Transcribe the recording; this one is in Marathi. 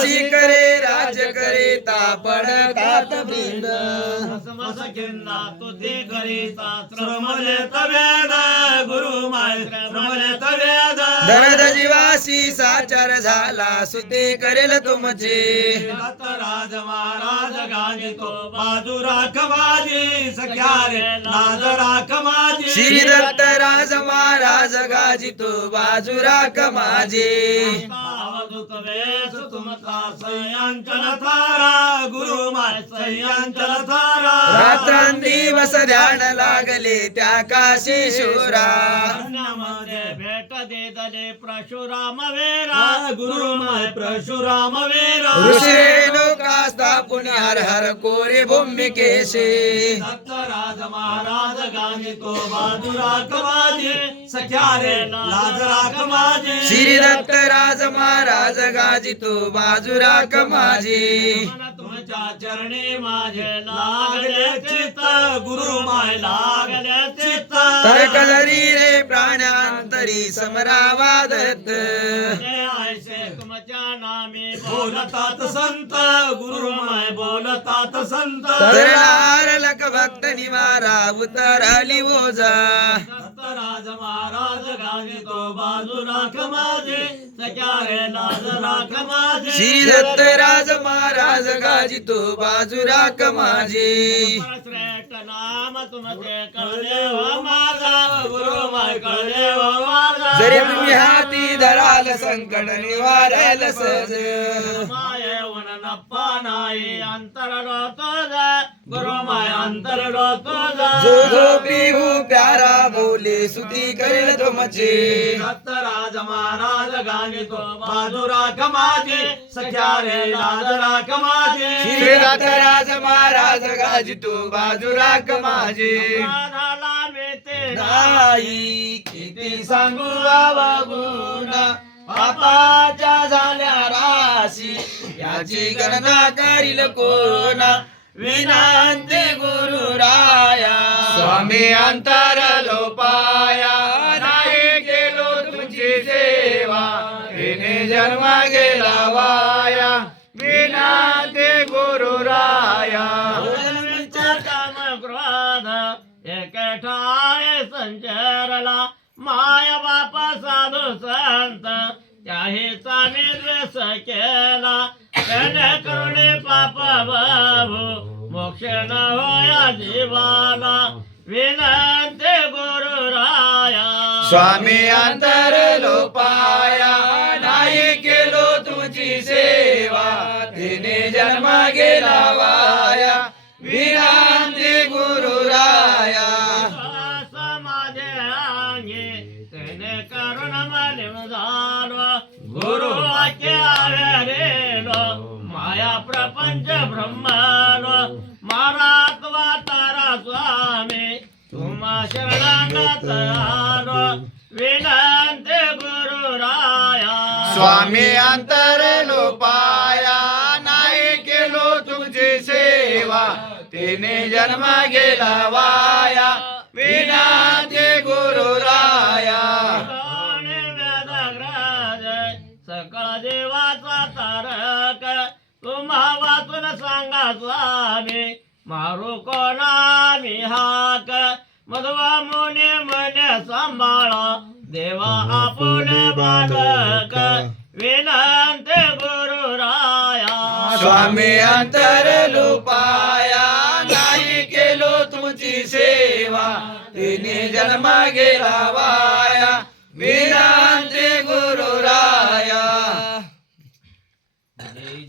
दासी करे राज्य करे तापडतात वृंद तुझे करीता श्रमले तवेद गुरु माय श्रमले तवेद दरद जीवासी साचार झाला सुते करेल तुमचे राज महाराज गाजितो बाजू राख माझी सख्या रे लाज राख माझी श्री दत्त राज महाराज गाजितो बाजू राख माझे अवधूत वेश तुमचा संयांचल थारा गुरु माय संयांचल थारा रात्रंदिवस ध्यान लागले त्या काशी शूरा मध्ये भेट देतले परशुराम वेरा गुरु माय परशुराम वेरा ऋषेणुका स्थापून हर हर कोरे भूमिकेशे दत्तराज महाराज गाजितो बाजू राख माझी सख्या रे लाज राख माझी श्री दत्त राज महाराज गाजितो बाजू राख माझी तुमच्या चरणी माझे लागले चित्त गुरु माय लागले चित्त तर्क जरी रे प्राण्यांतरी समरावादत ऐसे तुमच्या नामी बोलतात संत गुरु माय बोलतात संत तरणार लक भक्त निवारा उतरली ओझा दत्तराज महाराज गाजितो बाजू राख माझे सख्या रे लाज राख माझे श्री दत्त राज महाराज गाजितो बाजू राख माझी श्रेष्ठ नाम तुमचे कळले हो माझा गुरु माय कळले हो माझा जरी तुम्ही हाती धराल संकट निवारेल सहज माये नप्पा नाही अंतर तुझा गुरु माय अंतर तुझा जो जो पिहू प्यारा बोले सुती करेल तुमचे दत्तराज महाराज गाजितो बाजू राख माझे सख्या रे लाज राख माझे श्री दत्त राज महाराज गाजितो बाजू राख माझे झाला मी ते नाही किती सांगू गुणा पापाच्या झाल्या राशी याची गणना करील कोणा विनांती गुरु राया स्वामी अंतर लोपाया नाही केलो तुमची सेवा विने जन्म गेला वाया विनांती गुरु राया काम क्रोध एकठाय संचरला माया बापा साधू संत त्याहीचा निर्वेश केला त्याने करुणे पाप बाबू मोक्ष न होया जीवाला विनंती गुरु राया स्वामी अंतर लोपाया नाही केलो तुमची सेवा तिने जन्म गेला वाया विनंती गुरु राया माझे अंगी त्याने करुण मालिम झालो गुरु वाक्य आवेरेलो माया प्रपंच ब्रह्मालो मारात्वा तारा स्वामी तुम्हा शरणागत आलो विनंती गुरु राया स्वामी अंतर लोपाया नाही केलो तुमची सेवा तिने जन्म गेला वाया विनाते गुरु राया सकळ देवाचा तारक तुम्हा वाचून सांगा स्वामी मारू कोणा मी हाक मधवा मुने मन सांभाळा देवा आपण बालक विनंती गुरु राया स्वामी अंतर लोपाया नाही केलो तुमची सेवा तिने जन्म गेला वाया